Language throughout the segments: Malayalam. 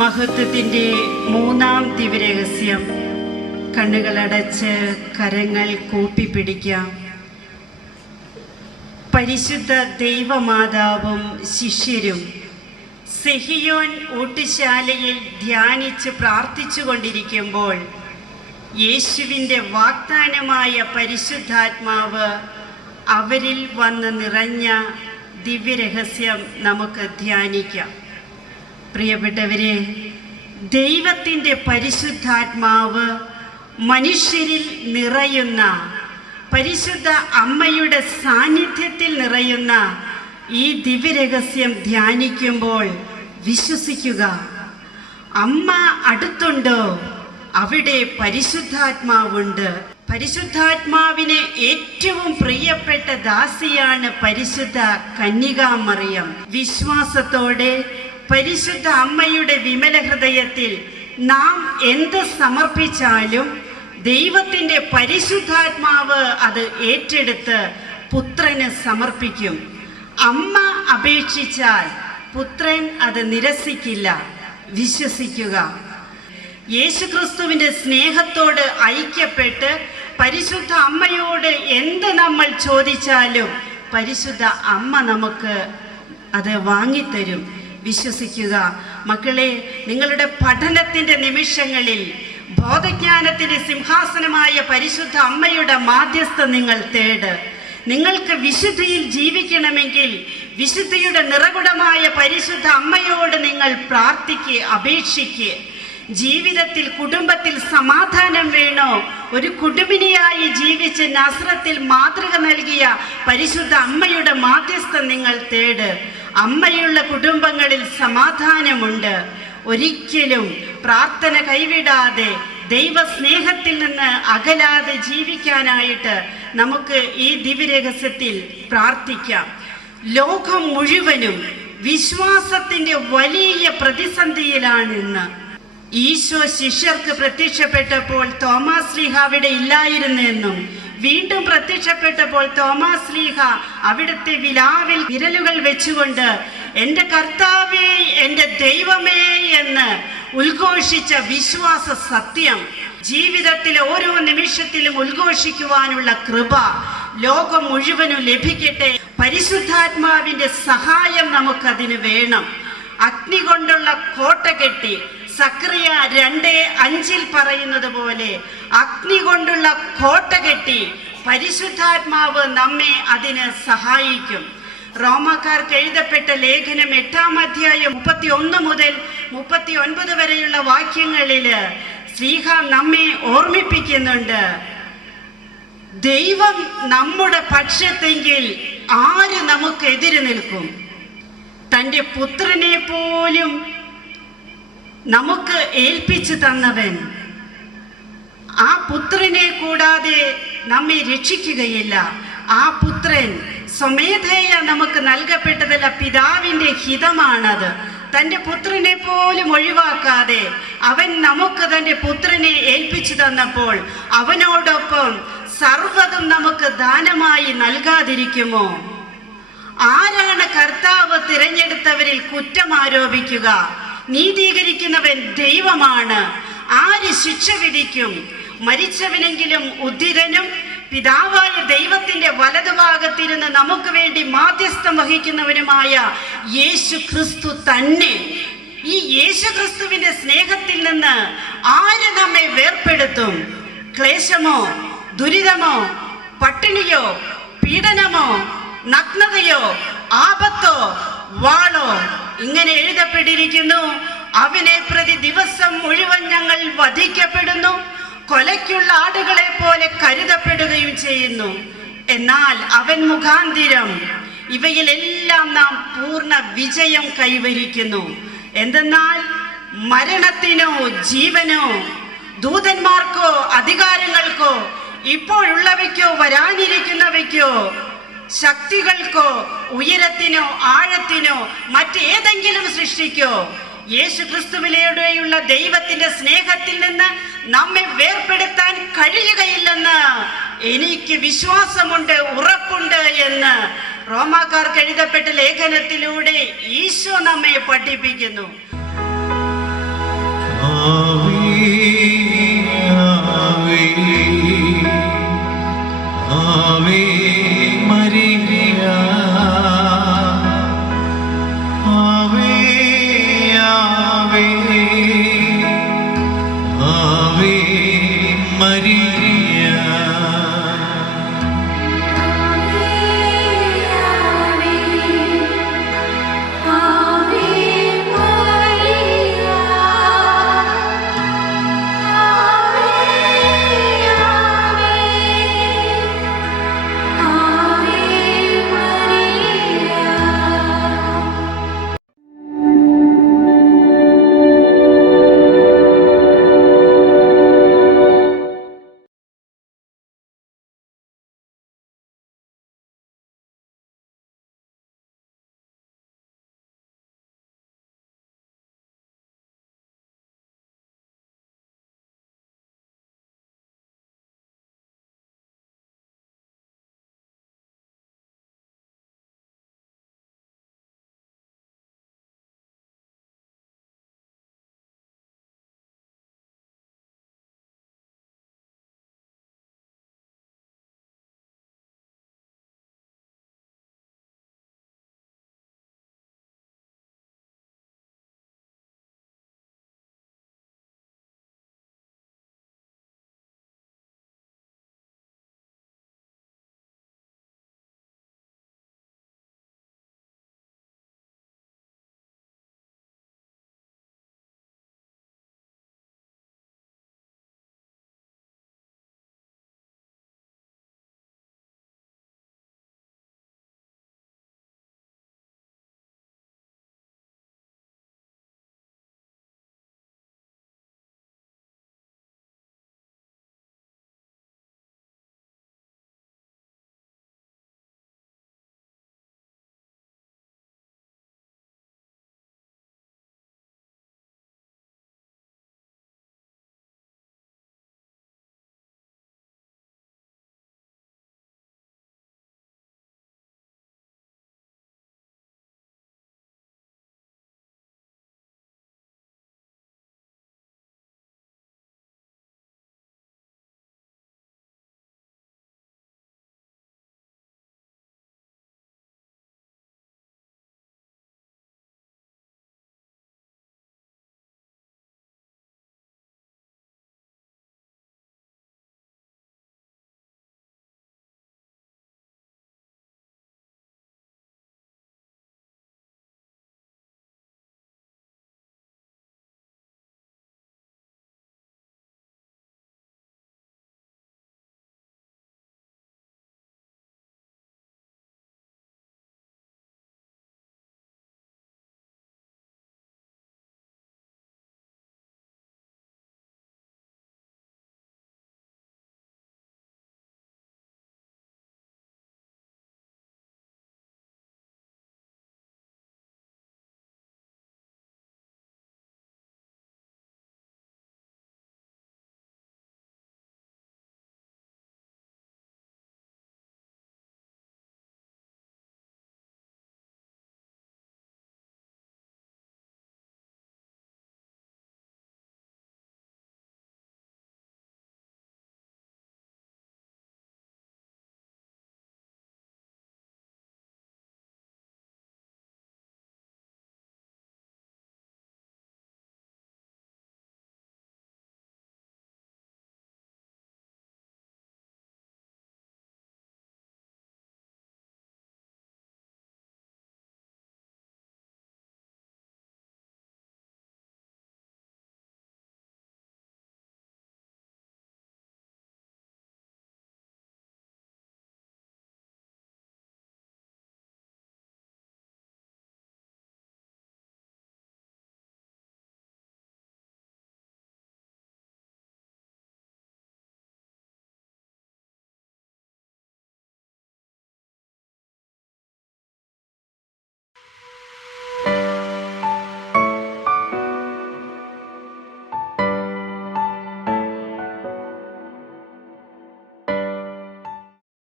മഹത്വത്തിൻ്റെ മൂന്നാം ദിവ്യരഹസ്യം. കണ്ണുകളടച്ച് കരങ്ങൾ കൂപ്പിപ്പിടിക്കാം. പരിശുദ്ധ ദൈവമാതാവും ശിഷ്യരും സെഹിയോൻ ഊട്ടുശാലയിൽ ധ്യാനിച്ച് പ്രാർത്ഥിച്ചു കൊണ്ടിരിക്കുമ്പോൾ യേശുവിൻ്റെ വാഗ്ദാനമായ പരിശുദ്ധാത്മാവ് അവരിൽ വന്ന് നിറഞ്ഞ ദിവ്യരഹസ്യം നമുക്ക് ധ്യാനിക്കാം. പ്രിയപ്പെട്ടവരെ, ദൈവത്തിൻ്റെ പരിശുദ്ധാത്മാവ് മനുഷ്യരിൽ നിറയുന്ന, പരിശുദ്ധ അമ്മയുടെ സാന്നിധ്യത്തിൽ നിറയുന്ന ഈ ദിവ്യരഹസ്യം ധ്യാനിക്കുമ്പോൾ വിശ്വസിക്കുക, അമ്മ അടുത്തുണ്ടോ അവിടെ പരിശുദ്ധാത്മാവുണ്ട്. പരിശുദ്ധാത്മാവിന് ഏറ്റവും പ്രിയപ്പെട്ട ദാസിയാണ് പരിശുദ്ധ കന്യകാമറിയം. വിശ്വാസത്തോടെ പരിശുദ്ധ അമ്മയുടെ വിമല ഹൃദയത്തിൽ നാം എന്ത് സമർപ്പിച്ചാലും ദൈവത്തിൻ്റെ പരിശുദ്ധാത്മാവ് അത് ഏറ്റെടുത്ത് പുത്രന് സമർപ്പിക്കും. അമ്മ അപേക്ഷിച്ചാൽ പുത്രൻ അത് നിരസിക്കില്ല. വിശ്വസിക്കുക. യേശുക്രിസ്തുവിൻ്റെ സ്നേഹത്തോട് ഐക്യപ്പെട്ട് പരിശുദ്ധ അമ്മയോട് എന്ത് നമ്മൾ ചോദിച്ചാലും പരിശുദ്ധ അമ്മ നമുക്ക് അത് വാങ്ങിത്തരും. വിശ്വസിക്കുക. മക്കളെ, നിങ്ങളുടെ പഠനത്തിൻ്റെ നിമിഷങ്ങളിൽ ബോധജ്ഞാനത്തിൻ്റെ സിംഹാസനമായ പരിശുദ്ധ അമ്മയുടെ മാധ്യസ്ഥം നിങ്ങൾ തേട്. നിങ്ങൾക്ക് വിശുദ്ധിയിൽ ജീവിക്കണമെങ്കിൽ വിശുദ്ധിയുടെ നിറകുടമായ പരിശുദ്ധ അമ്മയോട് നിങ്ങൾ പ്രാർത്ഥിക്കുക, അപേക്ഷിക്കുക. ജീവിതത്തിൽ, കുടുംബത്തിൽ സമാധാനം വേണോ? ഒരു കുടുംബിനിയായി ജീവിച്ച് നസ്രത്തിൽ മാതൃക നൽകിയ പരിശുദ്ധ അമ്മയുടെ മാധ്യസ്ഥം നിങ്ങൾ തേട്. അമ്മയുള്ള കുടുംബങ്ങളിൽ സമാധാനമുണ്ട്. ഒരിക്കലും പ്രാർത്ഥന കൈവിടാതെ ദൈവസ്നേഹത്തിൽ നിന്ന് അകലാതെ ജീവിക്കാനായിട്ട് നമുക്ക് ഈ ദിവ്യരഹസ്യത്തിൽ പ്രാർത്ഥിക്കാം. ലോകം മുഴുവനും വിശ്വാസത്തിൻ്റെ വലിയ പ്രതിസന്ധിയിലാണ് ഇന്ന്. ഈശോ ശിഷ്യർക്ക് പ്രത്യക്ഷപ്പെട്ടപ്പോൾ തോമാസ് ശ്ലീഹ അവിടെ ഇല്ലായിരുന്നെന്നും വീണ്ടും പ്രത്യക്ഷപ്പെട്ടപ്പോൾ തോമാസ് ശ്ലീഹ അവിടുത്തെ വിലാവിൽ വിരലുകൾ വെച്ചുകൊണ്ട് എൻ്റെ കർത്താവേ, എൻ്റെ ദൈവമേ എന്ന് ഉദ്ഘോഷിച്ച വിശ്വാസ സത്യം ജീവിതത്തിലെ ഓരോ നിമിഷത്തിലും ഉദ്ഘോഷിക്കുവാനുള്ള കൃപ ലോകം മുഴുവനും ലഭിക്കട്ടെ. പരിശുദ്ധാത്മാവിൻ്റെ സഹായം നമുക്കതിന് വേണം. അഗ്നി കൊണ്ടുള്ള കോട്ട കെട്ടി സക്രിയ 2:5 പറയുന്നത് പോലെ അഗ്നി കൊണ്ടുള്ള കോട്ട കെട്ടി പരിശുദ്ധാത്മാവ് നമ്മെ അതിന് സഹായിക്കും. റോമാക്കാർക്ക് എഴുതപ്പെട്ട ലേഖനം 8-ാം അധ്യായം 31 മുതൽ 39 വരെയുള്ള വാക്യങ്ങളിൽ ശ്ലീഹ നമ്മെ ഓർമ്മിപ്പിക്കുന്നുണ്ട്, ദൈവം നമ്മുടെ പക്ഷത്തെങ്കിൽ ആര് നമുക്കെതിരെ നിൽക്കും? തൻ്റെ പുത്രനെ പോലും നമുക്ക് ഏൽപ്പിച്ചു തന്നവൻ, ആ പുത്രനെ കൂടാതെ നമ്മെ രക്ഷിക്കുകയില്ല. ആ പുത്രൻ സ്വമേധയ നമുക്ക് നൽകപ്പെട്ടതല്ല, പിതാവിൻ്റെ ഹിതമാണത്. തൻ്റെ പുത്രനെ പോലും ഒഴിവാക്കാതെ അവൻ നമുക്ക് തൻ്റെ പുത്രനെ ഏൽപ്പിച്ചു തന്നപ്പോൾ അവനോടൊപ്പം സർവ്വതും നമുക്ക് ദാനമായി നൽകാതിരിക്കുമോ? ആരാണ് കർത്താവ് തിരഞ്ഞെടുത്തവരിൽ കുറ്റം ആരോപിക്കുക? നീതീകരിക്കുന്നവൻ ദൈവമാണ്. ആര് ശിക്ഷ വിധിക്കും? മരിച്ചവനെങ്കിലും ഉദ്ധിതനും പിതാവായ ദൈവത്തിന്റെ വലതുഭാഗത്തിരുന്ന് നമുക്ക് വേണ്ടി മാധ്യസ്ഥം വഹിക്കുന്നവനുമായ യേശു ക്രിസ്തു തന്നെ. ഈ യേശു ക്രിസ്തുവിന്റെ സ്നേഹത്തിൽ നിന്ന് ആര് നമ്മെ വേർപെടുത്തും? ക്ലേശമോ, ദുരിതമോ, പട്ടിണിയോ, പീഡനമോ, നഗ്നതയോ, ആപത്തോ, വാളോ? ഇങ്ങനെ എഴുതപ്പെട്ടിരിക്കുന്നു, അവനെ പ്രതി ദിവസം മുഴുവൻ ഞങ്ങൾ വധിക്കപ്പെടുന്നു, കൊലയ്ക്കുള്ള ആടുകളെ പോലെ കരുതപ്പെടുകയും ചെയ്യുന്നു. എന്നാൽ അവൻ മുഖാന്തിരം ഇവയിലെല്ലാം നാം പൂർണ്ണ വിജയം കൈവരിക്കുന്നു. എന്തെന്നാൽ മരണത്തിനോ ജീവനോ ദൂതന്മാർക്കോ അധികാരങ്ങൾക്കോ ഇപ്പോഴുള്ളവയ്ക്കോ വരാനിരിക്കുന്നവയ്ക്കോ ശക്തികൾക്കോ ഉയരത്തിനോ ആഴത്തിനോ മറ്റേതെങ്കിലും സൃഷ്ടിക്കോ യേശു ക്രിസ്തുവിലൂടെയുള്ള ദൈവത്തിന്റെ സ്നേഹത്തിൽ നിന്ന് നമ്മെ വേർപെടുത്താൻ കഴിയുകയില്ലെന്ന് എനിക്ക് വിശ്വാസമുണ്ട്, ഉറപ്പുണ്ട് എന്ന് റോമാക്കാർക്ക് എഴുതപ്പെട്ട ലേഖനത്തിലൂടെ ഈശോ നമ്മെ പഠിപ്പിക്കുന്നു. മരിയ.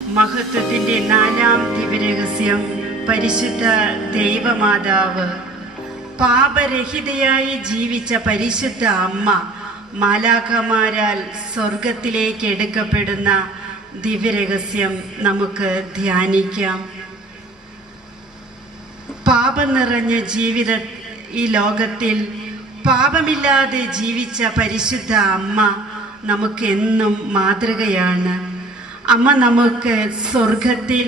മഹത്വത്തിൻ്റെ 4-ാം ദിവ്യരഹസ്യം പരിശുദ്ധ ദൈവമാതാവ്. പാപരഹിതയായി ജീവിച്ച പരിശുദ്ധ അമ്മ മാലാഖമാരാൽ സ്വർഗത്തിലേക്ക് എടുക്കപ്പെടുന്ന ദിവ്യരഹസ്യം നമുക്ക് ധ്യാനിക്കാം. പാപം നിറഞ്ഞ ഈ ലോകത്തിൽ പാപമില്ലാതെ ജീവിച്ച പരിശുദ്ധ അമ്മ നമുക്ക് എന്നും മാതൃകയാണ്. അമ്മ നമുക്ക് സ്വർഗത്തിൽ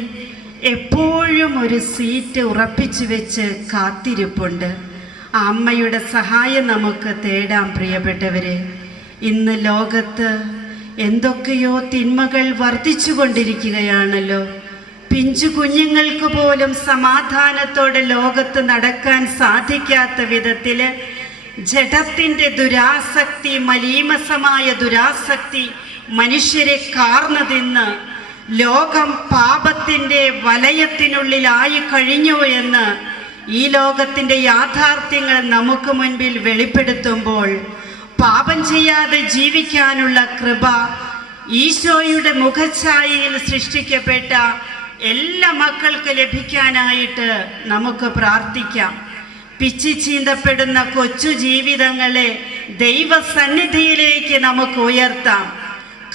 എപ്പോഴും ഒരു സീറ്റ് ഉറപ്പിച്ചു വെച്ച് കാത്തിരിപ്പുണ്ട്. ആ അമ്മയുടെ സഹായം നമുക്ക് തേടാം പ്രിയപ്പെട്ടവരെ. ഇന്ന് ലോകത്ത് എന്തൊക്കെയോ തിന്മകൾ വർദ്ധിച്ചു കൊണ്ടിരിക്കുകയാണല്ലോ. പിഞ്ചു കുഞ്ഞുങ്ങൾക്ക് പോലും സമാധാനത്തോടെ ലോകത്ത് നടക്കാൻ സാധിക്കാത്ത വിധത്തിൽ ജഡത്തിൻ്റെ ദുരാസക്തി, മലീമസമായ ദുരാസക്തി മനുഷ്യരെ കാർന്നു തിന്ന് ലോകം പാപത്തിൻ്റെ വലയത്തിനുള്ളിലായി കഴിഞ്ഞു എന്ന് ഈ ലോകത്തിൻ്റെ യാഥാർത്ഥ്യങ്ങൾ നമുക്ക് മുൻപിൽ വെളിപ്പെടുത്തുമ്പോൾ പാപം ചെയ്യാതെ ജീവിക്കാനുള്ള കൃപ ഈശോയുടെ മുഖഛായയിൽ സൃഷ്ടിക്കപ്പെട്ട എല്ലാ മക്കൾക്ക് ലഭിക്കാനായിട്ട് നമുക്ക് പ്രാർത്ഥിക്കാം. പിച്ചി ചീന്തപ്പെടുന്ന കൊച്ചു ജീവിതങ്ങളെ ദൈവസന്നിധിയിലേക്ക് നമുക്ക് ഉയർത്താം.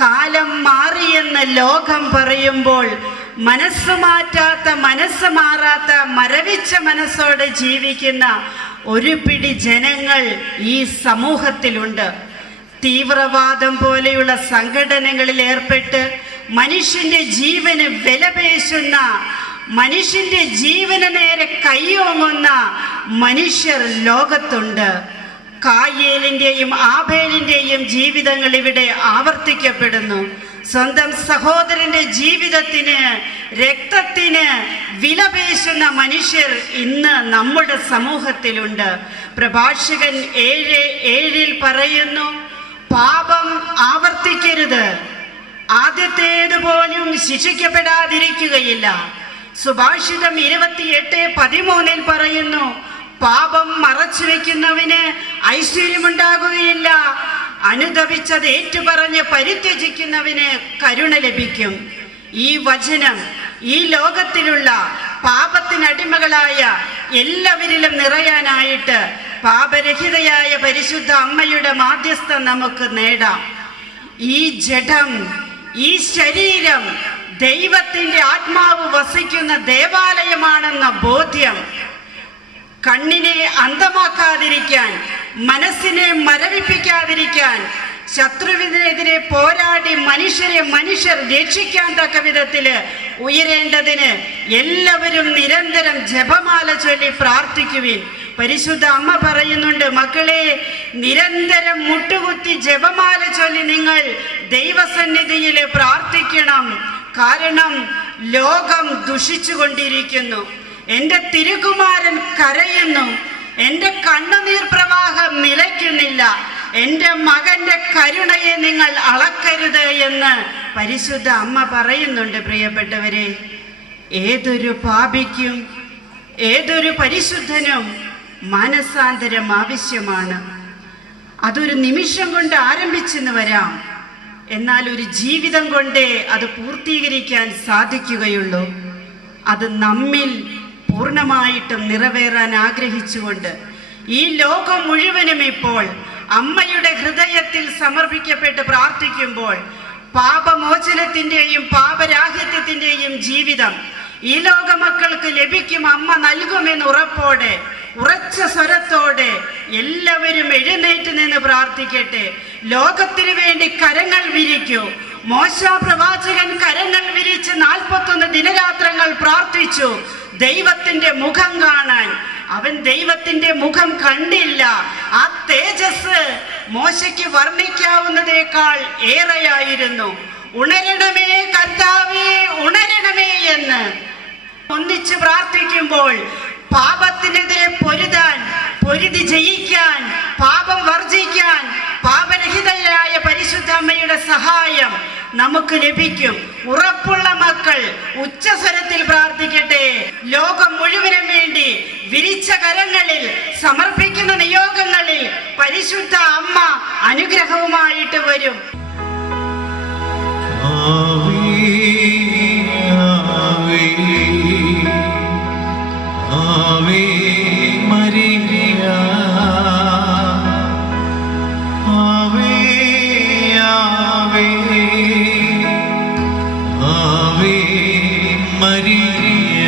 കാലം മാറിയെന്ന് ലോകം പറയുമ്പോൾ മനസ്സ് മാറ്റാത്ത, മനസ്സ് മാറാത്ത, മരവിച്ച മനസ്സോടെ ജീവിക്കുന്ന ഒരു പിടി ജനങ്ങൾ ഈ സമൂഹത്തിലുണ്ട്. തീവ്രവാദം പോലെയുള്ള സംഘടനകളിൽ ഏർപ്പെട്ട് മനുഷ്യന്റെ ജീവന് വിലപേശുന്ന, മനുഷ്യന്റെ ജീവന് നേരെ കൈയോങ്ങുന്ന മനുഷ്യർ ലോകത്തുണ്ട്. കായേലിൻ്റെയും ആബേലിൻ്റെയും ജീവിതങ്ങൾ ഇവിടെ ആവർത്തിക്കപ്പെടുന്നു. സ്വന്തം സഹോദരന്റെ ജീവിതത്തിന്, രക്തത്തിന് വിലപേശുന്ന മനുഷ്യർ ഇന്ന് നമ്മുടെ സമൂഹത്തിലുണ്ട്. പ്രഭാഷകൻ 7:7 പറയുന്നു, പാപം ആവർത്തിക്കരുത്, ആദ്യത്തേതുപോലും ശിക്ഷിക്കപ്പെടാതിരിക്കുകയില്ല. സുഭാഷിതം 28:13 പറയുന്നു, പാപം മറച്ചു വെക്കുന്നവന് ഐശ്വര്യമുണ്ടാകുകയില്ല, അനുദപിച്ചത് ഏറ്റുപറഞ്ഞ് പരിത്യജിക്കുന്നവന് കരുണ ലഭിക്കും. ഈ വചനം ഈ ലോകത്തിലുള്ള പാപത്തിനടിമകളായ എല്ലാവരിലും നിറയാനായിട്ട് പാപരഹിതയായ പരിശുദ്ധ അമ്മയുടെ മാധ്യസ്ഥം നമുക്ക് നേടാം. ഈ ജഡം, ഈ ശരീരം ദൈവത്തിൻ്റെ ആത്മാവ് വസിക്കുന്ന ദേവാലയമാണെന്ന ബോധ്യം കണ്ണിനെ അന്ധമാക്കാതിരിക്കാൻ, മനസ്സിനെ മരവിപ്പിക്കാതിരിക്കാൻ, ശത്രുവിനെതിരെ പോരാടി മനുഷ്യർ രക്ഷിക്കാൻ തക്ക വിധത്തിൽ ഉയരേണ്ടതിന് എല്ലാവരും നിരന്തരം ജപമാല ചൊല്ലി പ്രാർത്ഥിക്കുവിൻ. പരിശുദ്ധ അമ്മ പറയുന്നുണ്ട്, മക്കളെ, നിരന്തരം മുട്ടുകുത്തി ജപമാല ചൊല്ലി നിങ്ങൾ ദൈവസന്നിധിയിൽ പ്രാർത്ഥിക്കണം. കാരണം ലോകം ദുഷിച്ചുകൊണ്ടിരിക്കുന്നു. എൻ്റെ തിരുകുമാരൻ കരയുന്നു, എൻ്റെ കണ്ണുനീർ പ്രവാഹം നിലയ്ക്കുന്നില്ല, എൻ്റെ മകൻ്റെ കരുണയെ നിങ്ങൾ അളക്കരുത് എന്ന് പരിശുദ്ധ അമ്മ പറയുന്നുണ്ട്. പ്രിയപ്പെട്ടവരെ, ഏതൊരു പാപിക്കും, ഏതൊരു പരിശുദ്ധനും മാനസാന്തരം ആവശ്യമാണ്. അതൊരു നിമിഷം കൊണ്ട് ആരംഭിച്ചെന്ന് വരാം, എന്നാൽ ഒരു ജീവിതം കൊണ്ടേ അത് പൂർത്തീകരിക്കാൻ സാധിക്കുകയുള്ളൂ. അത് നമ്മിൽ പൂർണ്ണമായിട്ടും നിറവേറാൻ ആഗ്രഹിച്ചുകൊണ്ട് ഈ ലോകം മുഴുവനും ഇപ്പോൾ അമ്മയുടെ ഹൃദയത്തിൽ സമർപ്പിക്കപ്പെട്ട് പ്രാർത്ഥിക്കുമ്പോൾ പാപമോചനത്തിൻ്റെയും പാപരാഹിത്യത്തിൻ്റെയും ജീവിതം ഈ ലോക മക്കൾക്ക് ലഭിക്കും. അമ്മ നൽകുമെന്ന് ഉറപ്പോടെ, ഉറച്ച സ്വരത്തോടെ എല്ലാവരും എഴുന്നേറ്റ് നിന്ന് പ്രാർത്ഥിക്കട്ടെ. ലോകത്തിനു വേണ്ടി കരങ്ങൾ വിരിക്കൂ. മോശ പ്രവാചകൻ കരങ്ങൾ വിരിച്ച് 41 ദിനരാത്രങ്ങൾ പ്രാർത്ഥിച്ചു ദൈവത്തിന്റെ മുഖം കാണാൻ. അവൻ ദൈവത്തിന്റെ മുഖം കണ്ടില്ല. ആ തേജസ് മോശയ്ക്ക് വർണ്ണിക്കാവുന്നതേക്കാൾ ഏറെയായിരുന്നു. ഉണരണമേ കർത്താവേ, ഉണരണമേ എന്ന് ഒന്നിച്ച് പ്രാർത്ഥിക്കുമ്പോൾ പാപത്തിനെതിരെ പൊരുതാൻ, പൊരുതി ജയിക്കാൻ, പാപം വർജിക്കാൻ പാപരഹിതയായ പരിശുദ്ധ അമ്മയുടെ സഹായം നമുക്ക് ലഭിക്കും. ഉറപ്പുള്ള മക്കൾ ഉച്ചസ്വരത്തിൽ പ്രാർത്ഥിക്കട്ടെ. ലോകം മുഴുവനും വേണ്ടി വിരിച്ച കരങ്ങളിൽ സമർപ്പിക്കുന്ന നിയോഗങ്ങളിൽ പരിശുദ്ധ അമ്മ അനുഗ്രഹവുമായിട്ട് വരും. ആവേ മരിയ, ആവേ ആവേ ആവേ മരിയ, ആവേ ആവേ മരിയ.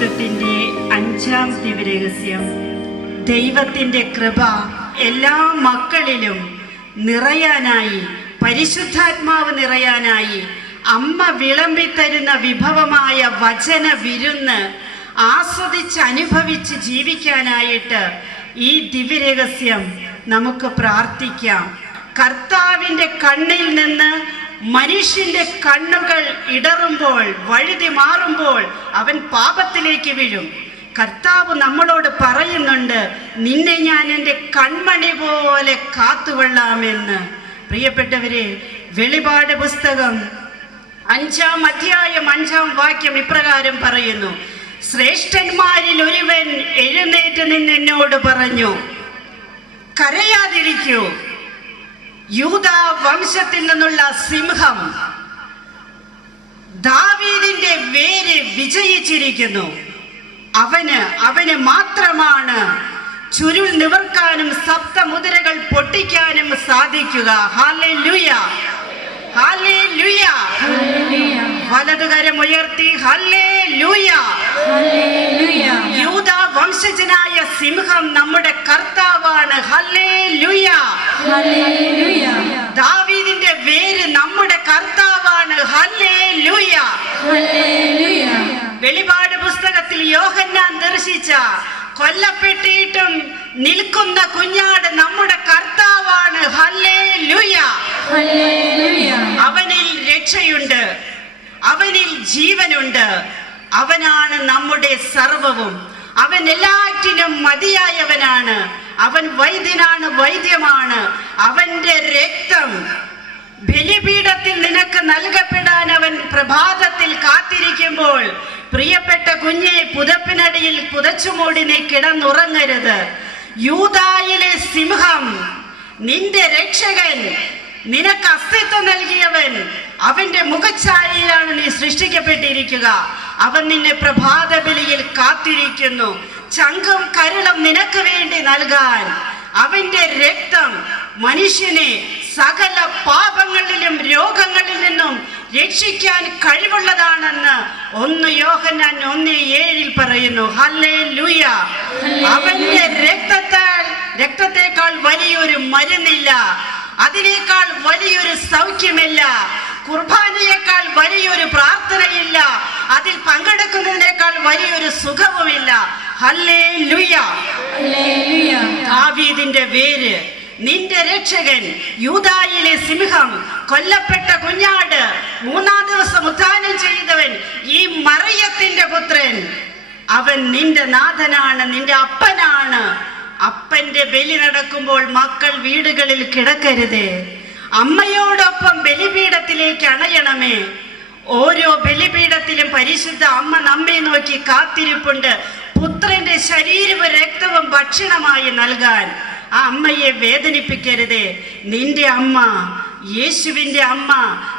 രാഹിത്യത്തിൻ്റെ 5-ാം ദിവ്യരഹസ്യം. ദൈവത്തിൻ്റെ കൃപ എല്ലാ മക്കളിലും നിറയാനായി, പരിശുദ്ധാത്മാവ് നിറയാനായി അമ്മ വിളമ്പിത്തരുന്ന വിഭവമായ വചന വിരുന്ന് ആസ്വദിച്ച് അനുഭവിച്ച് ജീവിക്കാനായിട്ട് ഈ ദിവ്യരഹസ്യം നമുക്ക് പ്രാർത്ഥിക്കാം. കർത്താവിൻ്റെ കണ്ണിൽ നിന്ന് മനുഷ്യന്റെ കണ്ണുകൾ ഇടറുമ്പോൾ, വഴുതി മാറുമ്പോൾ അവൻ പാപത്തിലേക്ക് വീഴും. കർത്താവ് നമ്മളോട് പറയുന്നുണ്ട്, നിന്നെ ഞാൻ എൻ്റെ കൺമണി പോലെ കാത്തുകൊള്ളാമെന്ന്. പ്രിയപ്പെട്ടവരെ, വെളിപാട് പുസ്തകം 5-ാം അധ്യായം 5-ാം വാക്യം ഇപ്രകാരം പറയുന്നു: ശ്രേഷ്ഠന്മാരിൽ ഒരുവൻ എഴുന്നേറ്റ് നിന്ന് എന്നോട് പറഞ്ഞു, കരയാതിരിക്കൂ, യൂദാ വംശത്തിൽ നിന്നുള്ള സിംഹം ദാവീദിന്റെ വേര് വിജയിച്ചിരിക്കുന്നു. അവന് മാത്രമാണ് ചുരുൾ നിവർക്കാനും സപ്തമുദ്രകൾ പൊട്ടിക്കാനും സാധിക്കുക. Hallelujah, hallelujah. വലതുകരം ഉയർത്തി ഹല്ലേലൂയ. യൂദാ വംശജനായ സിംഹം നമ്മുടെ കർത്താവാണ്. ഹല്ലേലൂയ. ദാവീദിന്റെ വേര് നമ്മുടെ കർത്താവാണ്. ഹല്ലേലൂയ. വെളിപാട് പുസ്തകത്തിൽ യോഹന്നാൻ ദർശിച്ച കൊല്ലപ്പെട്ടിട്ടും നിൽക്കുന്ന കുഞ്ഞാട് നമ്മുടെ കർത്താവാണ്. ഹല്ലേലൂയ. അവനിൽ രക്ഷയുണ്ട്, അവനിൽ ജീവനുണ്ട്. അവനാണ് നമ്മുടെ സർവവും. അവൻ എല്ലാറ്റിനും മതിയായവനാണ്. അവൻ വൈദ്യനാണ്, വൈദ്യമാണ്. അവന്റെ രക്തം ബലിപീഠത്തിൽ നിനക്ക് നൽകപ്പെടാൻ അവൻ പ്രഭാതത്തിൽ കാത്തിരിക്കുമ്പോൾ, പ്രിയപ്പെട്ട കുഞ്ഞെ, പുതപ്പിനടിയിൽ പുതച്ചുമൂടി നീ കിടന്നുറങ്ങരുത്. യൂദായിലെ സിംഹം, നിന്റെ രക്ഷകൻ, നിനക്ക് അസ്തിത്വം നൽകിയവൻ, അവന്റെ മുഖഛായയിലാണ് നീ സൃഷ്ടിക്കപ്പെട്ടിരിക്കുക. അവൻ നിന്നെ പ്രഭാത ബലിയിൽ കാത്തിരിക്കുന്നു, ചങ്കും കരളും നിനക്ക് വേണ്ടി നൽകാൻ. അവന്റെ രക്തം മനുഷ്യനെ സകല പാപങ്ങളിലും രോഗങ്ങളിൽ നിന്നും രക്ഷിക്കാൻ കഴിവുള്ളതാണെന്ന് 1 യോഹന്നാൻ 1:7 പറയുന്നു. ഹല്ലേലൂയ. അവന്റെ രക്തത്തെക്കാൾ വലിയൊരു മരുന്നില്ല, അതിനേക്കാൾ വലിയൊരു സൗഖ്യമില്ല, കുർബാനയേക്കാൾ വലിയൊരു പ്രാർത്ഥനയില്ല, അതിൽ പങ്കെടുക്കുന്നതിനേക്കാൾ വലിയൊരു സുഖവുമില്ല. ഹല്ലേലൂയ. ദാവീദിന്റെ വേര്, നിന്റെ രക്ഷകൻ, യൂദായിലെ സിംഹം, കൊല്ലപ്പെട്ട കുഞ്ഞാട്, 3-ാം ദിവസം ഉത്ഥാനം ചെയ്തവൻ, ഈ മറിയത്തിന്റെ പുത്രൻ, അവൻ നിന്റെ നാഥനാണ്, നിന്റെ അപ്പനാണ്. അപ്പന്റെ ബലി നടക്കുമ്പോൾ മക്കൾ വീടുകളിൽ കിടക്കരുത്. അമ്മയോടൊപ്പം ബലിപീഠത്തിലേക്ക് അണയണമേ. ഓരോ ബലിപീഠത്തിലും പരിശുദ്ധ അമ്മ നമ്മെ നോക്കി കാത്തിരിപ്പുണ്ട്, പുത്രന്റെ ശരീരവും രക്തവും ഭക്ഷണമായി നൽകാൻ. ആ അമ്മയെ വേദനിപ്പിക്കരുത്. നിന്റെ അമ്മ, യേശുവിന്റെ അമ്മ,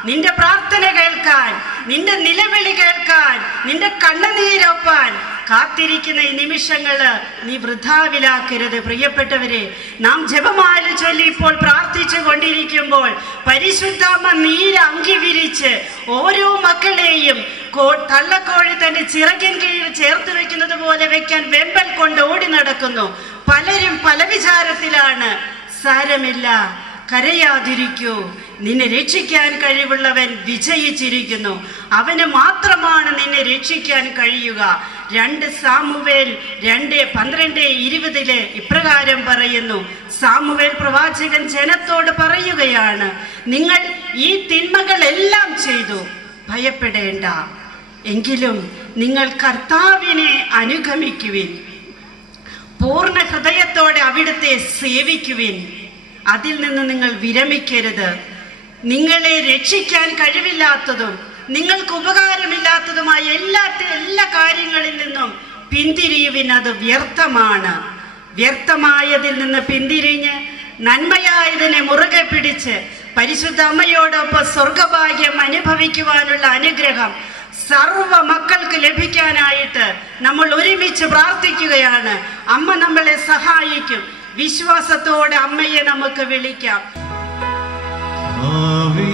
നിന്റെ പ്രാർത്ഥന കേൾക്കാൻ, നിന്റെ നിലവിളി കേൾക്കാൻ, നിന്റെ കണ്ണുനീരൊപ്പാൻ കാത്തിരിക്കുന്ന ഈ നിമിഷങ്ങള് നീ വൃഥാവിലാക്കരുത്. പ്രിയപ്പെട്ടവരെ, നാം ജപമാല ചൊല്ലി ഇപ്പോൾ പ്രാർത്ഥിച്ചു കൊണ്ടിരിക്കുമ്പോൾ പരിശുദ്ധാമ്മ നീല അങ്കി വിരിച്ച് ഓരോ മക്കളെയും തള്ളക്കോഴി തന്റെ ചിറകിൻ കീഴിൽ ചേർത്ത് വെക്കുന്നത് പോലെ വെക്കാൻ വെമ്പൽ കൊണ്ട് ഓടി നടക്കുന്നു. പലരും പല വിചാരത്തിലാണ്. സാരമില്ല, കരയാതിരിക്കൂ, നിന്നെ രക്ഷിക്കാൻ കഴിവുള്ളവൻ വിജയിച്ചിരിക്കുന്നു. അവന് മാത്രമാണ് നിന്നെ രക്ഷിക്കാൻ കഴിയുക. 2 സാമുവേൽ 2:12-20 ഇപ്രകാരം പറയുന്നു. സാമുവേൽ പ്രവാചകൻ ജനത്തോട് പറയുകയാണ്, നിങ്ങൾ ഈ തിന്മകളെല്ലാം ചെയ്തു, ഭയപ്പെടേണ്ട. എങ്കിലും നിങ്ങൾ കർത്താവിനെ അനുഗമിക്കുവിൻ, പൂർണ്ണ ഹൃദയത്തോടെ അവിടുത്തെ സേവിക്കുവിൻ. അതിൽ നിന്ന് നിങ്ങൾ വിരമിക്കരുത്. നിങ്ങളെ രക്ഷിക്കാൻ കഴിവില്ലാത്തതും നിങ്ങൾക്ക് ഉപകാരമില്ലാത്തതുമായ എല്ലാ കാര്യങ്ങളിൽ നിന്നും പിന്തിരിയുവിൻ. അത് വ്യർത്ഥമാണ്. വ്യർത്ഥമായതിൽ നിന്ന് പിന്തിരിഞ്ഞ് നന്മയായതിനെ മുറുകെ പിടിച്ച് പരിശുദ്ധ അമ്മയോടൊപ്പം സ്വർഗഭാഗ്യം അനുഭവിക്കുവാനുള്ള അനുഗ്രഹം സർവ മക്കൾക്ക് ലഭിക്കാനായിട്ട് നമ്മൾ ഒരുമിച്ച് പ്രാർത്ഥിക്കുകയാണ്. അമ്മ നമ്മളെ സഹായിക്കും. വിശ്വാസത്തോടെ അമ്മയെ നമുക്ക് വിളിക്കാം. ആവേ